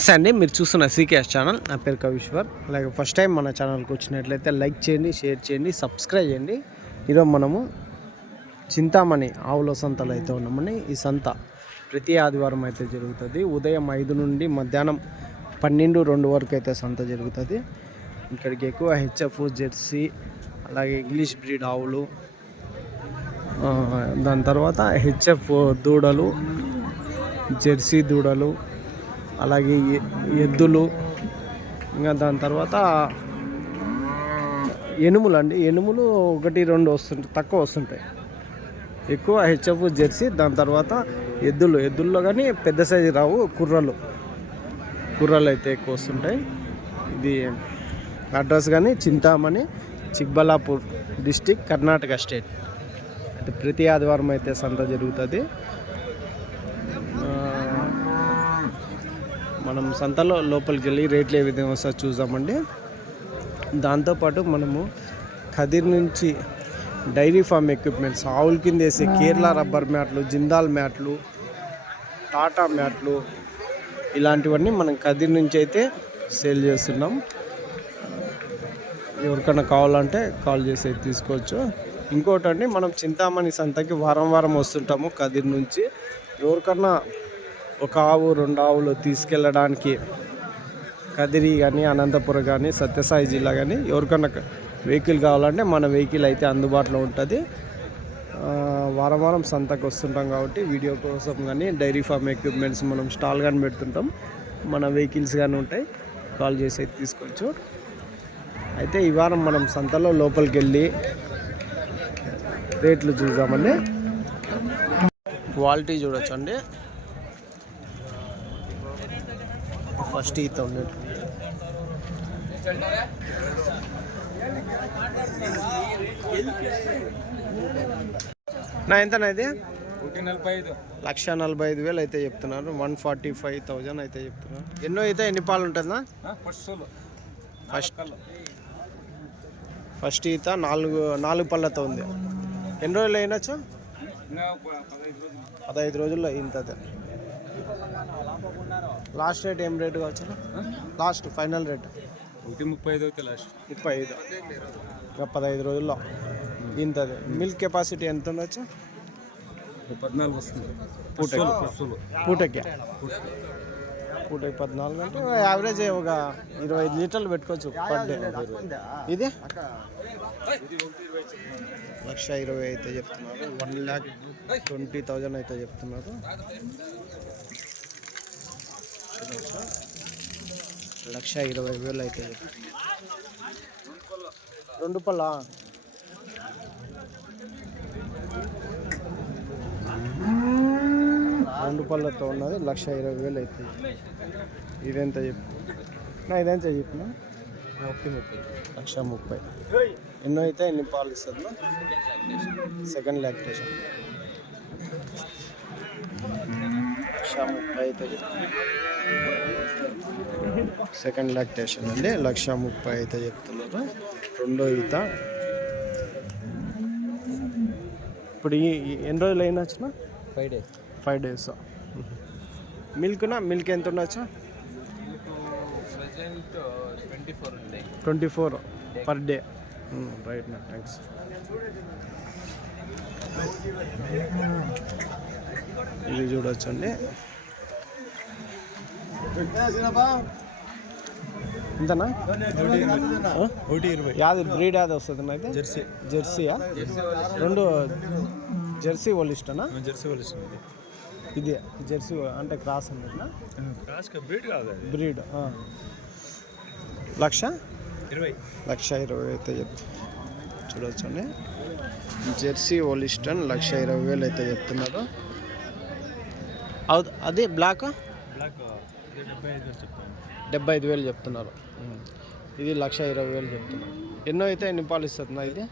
నమస్తే అండి, మీరు చూస్తున్న సీకేఎస్ ఛానల్. నా పేరు కవిశ్వర్. అలాగే ఫస్ట్ టైం మన ఛానల్కి వచ్చినట్లయితే లైక్ చేయండి, షేర్ చేయండి, సబ్స్క్రైబ్ చేయండి. ఈరోజు మనము చింతామణి ఆవుల సంతలో అయితే ఉన్నామని. ఈ సంత ప్రతి ఆదివారం అయితే జరుగుతుంది. ఉదయం 5 నుండి మధ్యాహ్నం 12-2 వరకు అయితే సంత జరుగుతుంది. ఇక్కడికి ఎక్కువ హెచ్ఎఫ్, జెర్సీ, అలాగే ఇంగ్లీష్ బ్రీడ్ ఆవులు, దాని తర్వాత హెచ్ఎఫ్ దూడలు, జెర్సీ దూడలు, అలాగే ఎద్దులు, ఇంకా దాని తర్వాత ఎనుములు అండి. ఎనుములు 1-2 వస్తుంటాయి, తక్కువ వస్తుంటాయి. ఎక్కువ హెచ్ఎఫ్, జెర్సీ, దాని తర్వాత ఎద్దుల్లో కానీ పెద్ద సైజు రావు. కుర్రలు అయితే ఎక్కువ వస్తుంటాయి. ఇది అడ్రస్ కానీ చింతామణి, చిక్బల్లాపూర్ డిస్టిక్, కర్ణాటక స్టేట్. అయితే ప్రతి ఆదివారం అయితే సంత జరుగుతుంది. మనం సంతలో లోపలికి వెళ్ళి రేట్లు ఏ విధంగా వస్తుందో చూద్దామండి. దాంతోపాటు మనము ఖదీర్ నుంచి డైరీ ఫామ్ ఎక్విప్మెంట్స్, ఆవుల కింద వేసే కేరళ రబ్బర్ మ్యాట్లు, జిందాల్ మ్యాట్లు, టాటా మ్యాట్లు, ఇలాంటివన్నీ మనం ఖదీర్ నుంచి అయితే సేల్ చేస్తున్నాం. ఎవరికైనా కావాలంటే కాల్ చేసి అయితే తీసుకోవచ్చు. ఇంకోటండి, మనం చింతామణి సంతకి వారం వస్తుంటాము ఖదీర్ నుంచి. ఎవరికన్నా ఒక ఆవు 2 ఆవులు తీసుకెళ్ళడానికి కదిరి కానీ, అనంతపురం కానీ, సత్యసాయి జిల్లా కానీ ఎవరికన్నా వెహికల్ కావాలంటే మన వెహికల్ అయితే అందుబాటులో ఉంటుంది. వారం సంతకు వస్తుంటాం కాబట్టి వీడియో కోసం కానీ, డైరీ ఫామ్ ఎక్విప్మెంట్స్ మనం స్టాల్ కానీ పెడుతుంటాం. మన వెహికల్స్ కానీ ఉంటాయి, కాల్ చేసి అయితే తీసుకోవచ్చు. అయితే ఈ వారం మనం సంతలో లోపలికి వెళ్ళి రేట్లు చూద్దామండి. క్వాలిటీ చూడొచ్చు అండి. ఫస్ట్ ఈత ఉండేది నా ఎంతనా ఇది? 1,45,000 అయితే చెప్తున్నారు. 145,000 అయితే చెప్తున్నారు. ఎన్నో అయితే ఎన్ని పాలు ఉంటుందా? ఫస్ట్ ఈత 4 పళ్ళతో ఉంది. ఎన్ని రోజులు అయినచ్చు? 15 రోజుల్లో ఇంతదే. లాస్ట్ రేట్ ఏం రేటు కావచ్చు? Last final rate 35. 35. ఇంకా 15 రోజుల్లో ఇంతది. మిల్క్ కెపాసిటీ ఎంత ఉండొచ్చు? 14 వస్తుంది పూటకి 14 అంటే యావరేజ్ ఒక 25 లీటర్లు పెట్టుకోవచ్చు పర్ డే. ఇది 1,20,000 అయితే చెప్తున్నారు. 1,20,000 అయితే చెప్తున్నారు. 1,20,000 అయితే చెప్తున్నారు. 2 పళ్ళ 2 పళ్ళతో ఉన్నది. 1,20,000 అయితే. ఇదెంత చెప్తున్నా? ఇదెంత చెప్పిన? 1,30,000. ఎన్నో అయితే ఎన్ని పాలు ఇస్తుంది? Second lactation. 1,30,000 అయితే చెప్తున్నా. సెకండ్ లాక్టేషన్ అండి. 1,30,000 అయితే చెప్తున్నారు. రెండో ఈత. ఇప్పుడు ఎన్ని రోజులు అయినా వచ్చిన? 5 days. మిల్క్ ఎంత ఉండొచ్చు? 24 పర్ డే. రైట్ నా, థ్యాంక్స్. ఇది చూడొచ్చండి. ఎంతనా? 1,20,000. యాది బ్రీడ్ యాది వస్తుంది? అయితే జెర్సీయా? 2 జెర్సీ హోలిస్టనా? ఇది జెర్సీ అంటే క్రాస్ అన్నట్టు. బ్రీడ్ 1,20,000 అయితే చూడవచ్చండి. జెర్సీ హోలిస్టన్ 1,20,000 అయితే చెప్తున్నారు. అది బ్లాక్ 75,000 చెప్తున్నారు. ఇది 1,20,000 చెప్తున్నారు. ఎన్నో అయితే ఎన్ని పాలు ఇస్తుంది? ఇది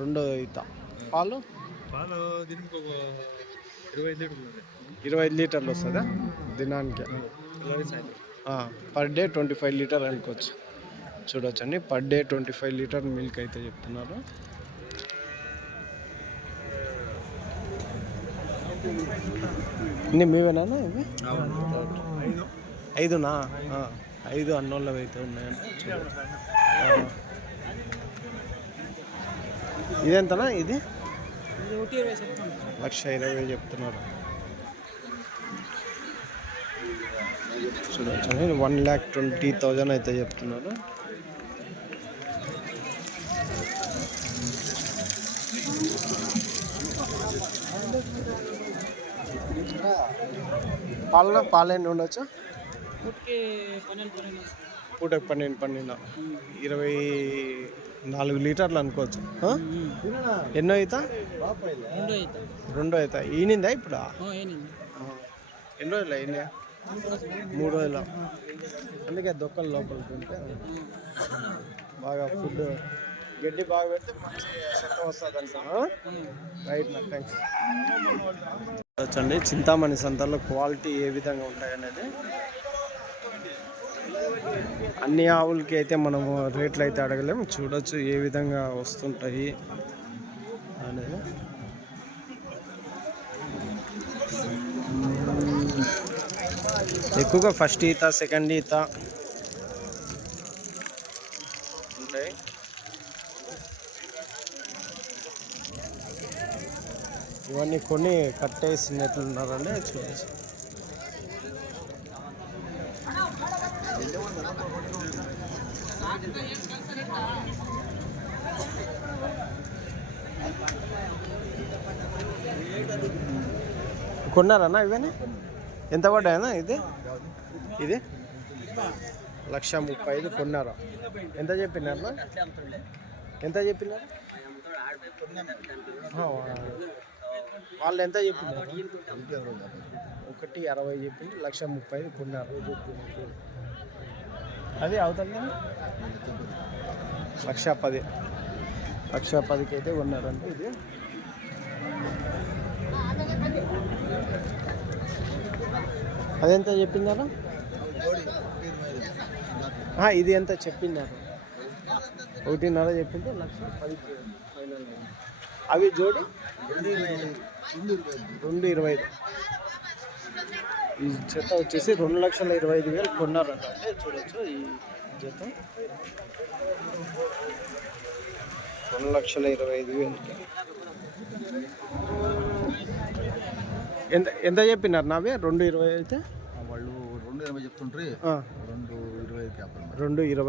రెండో ఈత. పాలు 25 లీటర్లు వస్తుందా దినానికి? పర్ డే 25 లీటర్ అనుకోవచ్చు. చూడొచ్చండి, పర్ డే 25 లీటర్ మిల్క్ అయితే చెప్తున్నారు. ఇన్ని మీవేనా ఇవి? 5నా? 5 అన్నోళ్ళవి అయితే ఉన్నాయండి. ఇదెంతనా ఇది? 1,20,000 చెప్తున్నారు. చూడొచ్చు 1,20,000 అయితే చెప్తున్నారు. పాలెన్ని ఉండొచ్చు? పూటకి 12 24 లీటర్లు అనుకోవచ్చు. ఎన్నో అవుతా? 2 అవుతా. ఈనిందా ఇప్పుడు? ఎన్ని రోజులు అయినా? 3 రోజులు. అందుకే దొక్కలు లోపలికి ఉంటే బాగా ఫుడ్ గడ్డి బాగా పెడితే మంచి చక్కగా వస్తుంది అంటాను. రైట్ నా, థ్యాంక్స్. వచ్చండి చింతామణి సంతలో క్వాలిటీ ఏ విధంగా ఉంటాయనేది. అన్ని ఆవులకి అయితే మనము రేట్లు అయితే అడగలేము. చూడొచ్చు ఏ విధంగా వస్తుంటాయి అనేది. ఎక్కువగా ఫస్ట్ ఈత, సెకండ్ ఈత ఉంటాయి. ఇవన్నీ కొన్ని కట్టేసినట్లున్నారండి. చూడొచ్చు. కొన్నారన్నా ఇవన్నీ? ఎంత పడ్డాయన్నా ఇది? 1,35,000 కొన్నారా? ఎంత చెప్పినారన్నా? ఎంత చెప్పినారు? వాళ్ళు ఎంత చెప్పినారు? 1,60,000 చెప్పింది. 1,30,000 కొన్నారు. అది అవుతుంది 1,10,000. 1,10,000కి అయితే కొన్నారంటే ఇది. అదెంత చెప్పిందారా? ఇది ఎంత చెప్పిందారు? 1,500 చెప్పింది. 1,10,000 ఫైనల్. అవి జోడి 2,25,000. ఈ జత వచ్చేసి 2,25,000 కొన్నారంట. అంటే చూడొచ్చు ఈ జత 2,25,000. ఎంత చెప్పినారు నావే? 2,20 అయితే వాళ్ళు 2,20 చెప్తుండ్రి. 2,25 2,20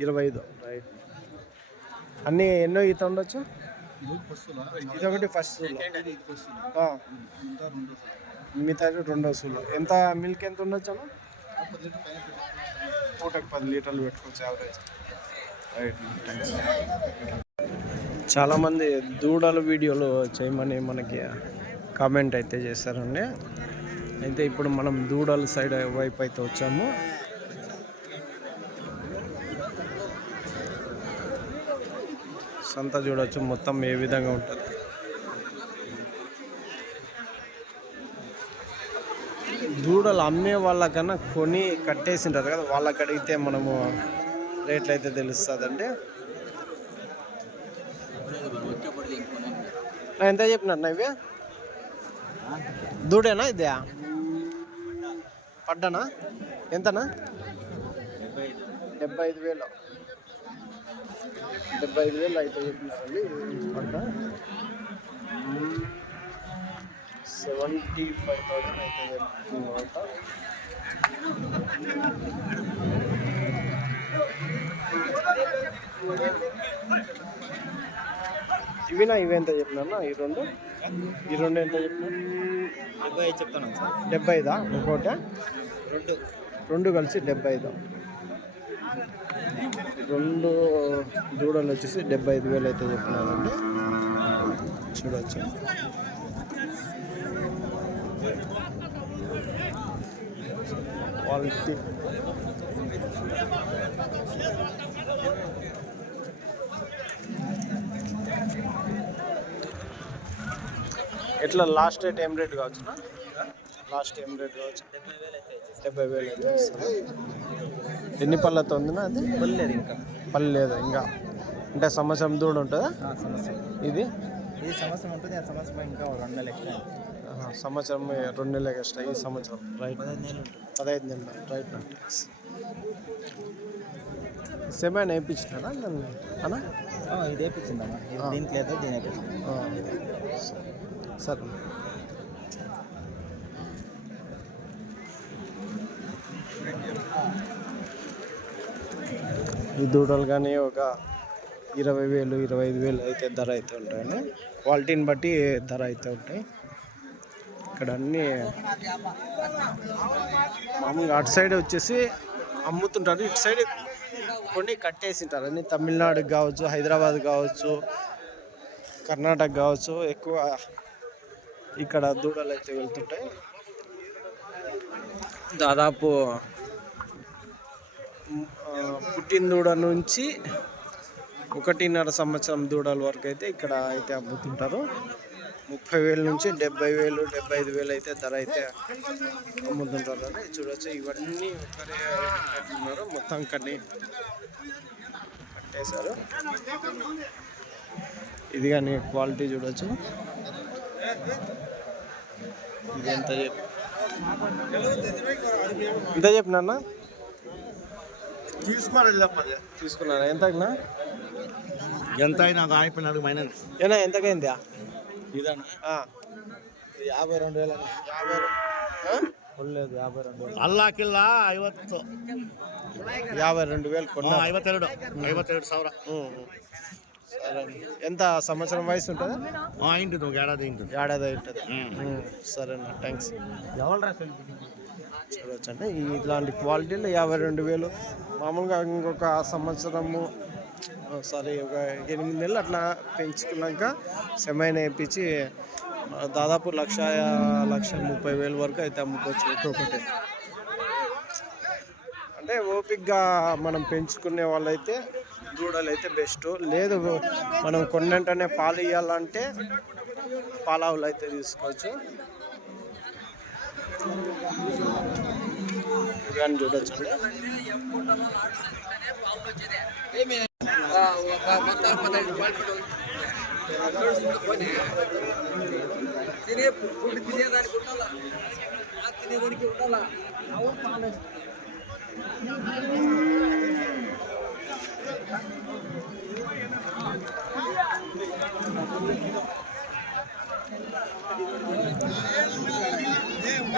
25 రైట్. అన్నీ ఎన్నో ఈత ఉండొచ్చు? ఇదొకటి ఫస్ట్ మిగతా 2వ సూలు. ఎంత మిల్క్ ఎంత ఉండొచ్చు అన్న? పూటకి 10 లీటర్లు పెట్టుకోవచ్చు యావరేజ్. Right, thanks. చాలామంది దూడల వీడియోలు చేయమని మనకి కామెంట్ అయితే చేశారండి. అయితే ఇప్పుడు మనం దూడల సైడ్ వైపు అయితే వచ్చాము. సంత చూడవచ్చు మొత్తం ఏ విధంగా ఉంటుంది. దూడలు అమ్మే వాళ్ళకన్నా కొని కట్టేసింటారు కదా, వాళ్ళకి అడిగితే మనము రేట్లు అయితే తెలుస్తుందండి. ఎంత చెప్పినన్నా ఇవి? దూడేనా ఇదే? పడ్డానా? ఎంతనా? 75,000. 75,000 అయితే చెప్పినారండి. పడ్డ 75,000 అయితే చెప్తున్నమాట. ఇవి ఎంత చెప్పినా? ఈ రెండు ఎంత చెప్పినా? 75 చెప్తాను సార్. 75 ఒకటి? రెండు కలిసి 75. 2 దూడలు వచ్చేసి 75,000 అయితే చెప్పినారండి. చూడవచ్చు. క్వాలిటీ ఎట్లా లాస్ట్ రేట్ ఏం రేట్ కావచ్చు? లాస్ట్ ఏం రేట్ కావచ్చు? 70,000 అయితే ఇస్తుంది. ఎన్ని పళ్ళతో ఉందినా? అది పళ్ళు లేదు ఇంకా. అంటే సంవత్సరం దూడ ఉంటుందా? సంవత్సరం ఇది సంవత్సరం ఉంటుంది. ఆ సంవత్సరం ఇంకా 2 నెలలు ఎక్స్ట్రా. సంవత్సరం 2 నెలలు ఎక్స్ట్రా ఈ సంవత్సరం రైట్ 15 నెలలు రైట్ నా ట్యాక్స్ సెమైన్ వేయించినారా నన్ను అన్నా ఇది వేయించిందమ్మా దీనికి లేదా దీని వేయించింది సరే ఈ దూడలు కానీ ఒక 20,000 25,000 అయితే ధర అయితే ఉంటాయండి క్వాలిటీని బట్టి ధర అయితే ఉంటాయి ఇక్కడ అన్నీ మామూలుగా అటు సైడ్ వచ్చేసి అమ్ముతుంటారు ఇటు సైడ్ కొన్ని కట్టేసి ఉంటారు అన్ని తమిళనాడుకి కావచ్చు హైదరాబాద్ కావచ్చు కర్ణాటక కావచ్చు ఎక్కువ ఇక్కడ దూడలు అయితే వెళ్తుంటాయి దాదాపు పుట్టిన దూడ నుంచి 1.5 సంవత్సరం దూడల వరకు అయితే ఇక్కడ అయితే అమ్ముతుంటారు 30,000 నుంచి 70,000 75,000 అయితే ధర అయితే అమ్ముతుంటారు అని చూడొచ్చు ఇవన్నీ ఒకరే ఉన్నారు మొత్తం కన్నీ కట్టేశారు ఇది కానీ క్వాలిటీ చూడొచ్చు ఇది ఎంత చెప్పినా తీసుకున్నారా ఎంతనా ఎంత అయినా అయిపోయినాడు మైనస్ ఏనా ఎంతకైందా ఇదన్నా 52,000 కొనలేదు 52,000 అల్లాకిల్లా 50 52,000 కొన్నా 52,000 సరే ఎంత సంవత్సరం వయసు ఉంటుంది ఇంటి నువ్వు ఏడాది ఇంటి ఏడాది ఉంటుంది సరేనా థ్యాంక్స్ చూడొచ్చండి ఇట్లాంటి క్వాలిటీలో 52,000 మామూలుగా ఇంకొక సంవత్సరము సారీ ఒక 8 నెలలు అట్లా పెంచుకున్నాక సెమైన్ వేయించి దాదాపు 1,30,000 వరకు అయితే అమ్ముకోవచ్చు ఒక్కొక్కటి అంటే ఓపిక్గా మనం పెంచుకునే వాళ్ళైతే దూడలు అయితే బెస్ట్ లేదు మనం కొన్నింటనే పాలు ఇవ్వాలంటే పాలావులు అయితే తీసుకోవచ్చు కానీ చూడొచ్చు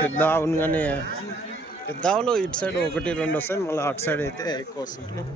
పెద్ద ఆవును కానీ పెద్ద ఆవులు ఇటు సైడ్ 1-2 వస్తాయి మళ్ళీ అటు సైడ్ అయితే ఎక్కువ వస్తుంటాయి